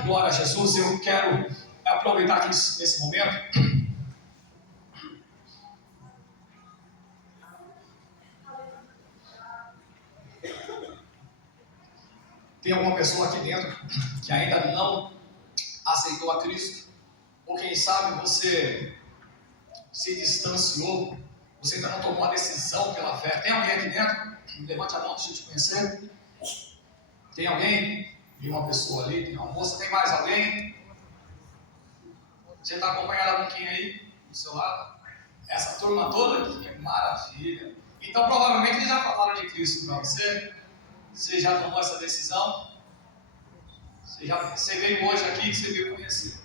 Glória a Jesus. Eu quero aproveitar aqui nesse momento. Tem alguma pessoa aqui dentro que ainda não aceitou a Cristo? Ou quem sabe você se distanciou, você ainda não tomou a decisão pela fé. Tem alguém aqui dentro? Levante a mão, deixa eu te conhecer. Tem alguém? Tem uma pessoa ali, tem uma moça, tem mais alguém? Você está acompanhado com quem aí? Do seu lado? Essa turma toda aqui, é maravilha. Então provavelmente eles já falaram de Cristo para você. Você já tomou essa decisão? Você veio hoje aqui que você veio conhecer.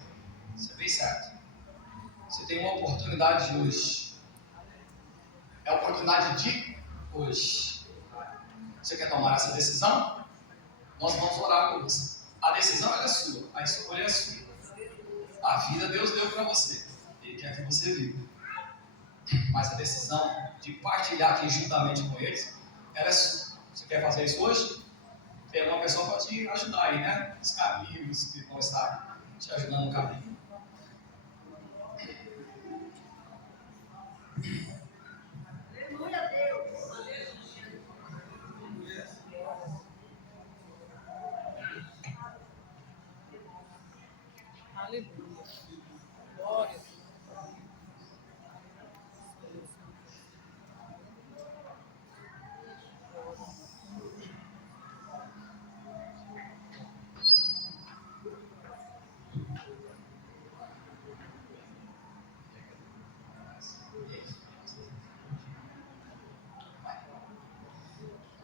Você veio certo. Você tem uma oportunidade de hoje. É a oportunidade de hoje. Você quer tomar essa decisão? Nós vamos orar por você. A decisão é sua. A escolha é sua. A vida Deus deu para você. Ele quer que você viva. Mas a decisão de partilhar aqui juntamente com eles, ela é sua. Você quer fazer isso hoje? Tem alguma pessoa que pode te ajudar aí, né? Os caminhos que vão estar te ajudando no caminho. Aleluia, Deus. Aleluia. Glória.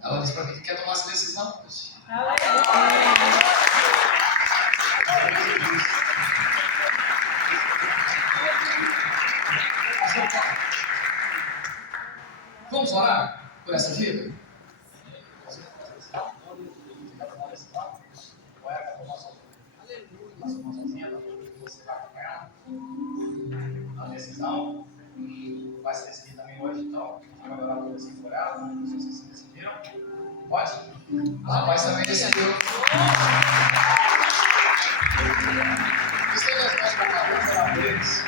Ela disse para mim que quer tomar essa decisão hoje. Vamos orar por essa vida? Você vai acompanhar? A decisão vai ser decidida também hoje, então vai orar por você por ela, se vocês decidiram. Pode? O rapaz também decidiu. Estenda as mãos para cada orar por eles.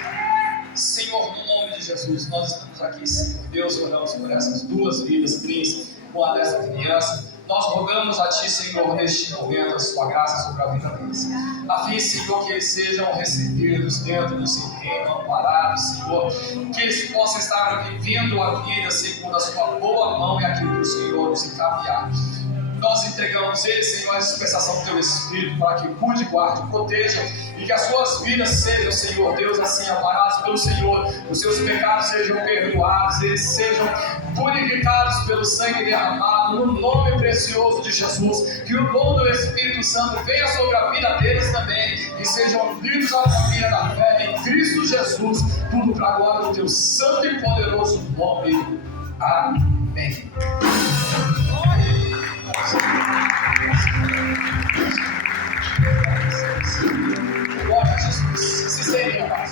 Senhor, no nome de Jesus, nós estamos aqui, Senhor Deus, oramos por essas duas vidas tristes, com a dessa criança. Nós rogamos a Ti, Senhor, neste momento, a Sua graça sobre a vida deles. A fim, Senhor, que eles sejam recebidos dentro do Seu reino, amparados, Senhor, que eles possam estar vivendo a vida segundo a Sua boa mão e aquilo que o Senhor nos encaminhar. Nós entregamos eles, Senhor, a dispensação do Teu Espírito, para que cuide, guarde, proteja, e que as suas vidas sejam, Senhor Deus, assim amparadas pelo Senhor, os seus pecados sejam perdoados, eles sejam purificados pelo sangue derramado, no nome precioso de Jesus. Que o dom do Espírito Santo venha sobre a vida deles também, e sejam livres à família da fé em Cristo Jesus, tudo para a glória do Teu santo e poderoso nome. Amém. Glória a Jesus. Se seria,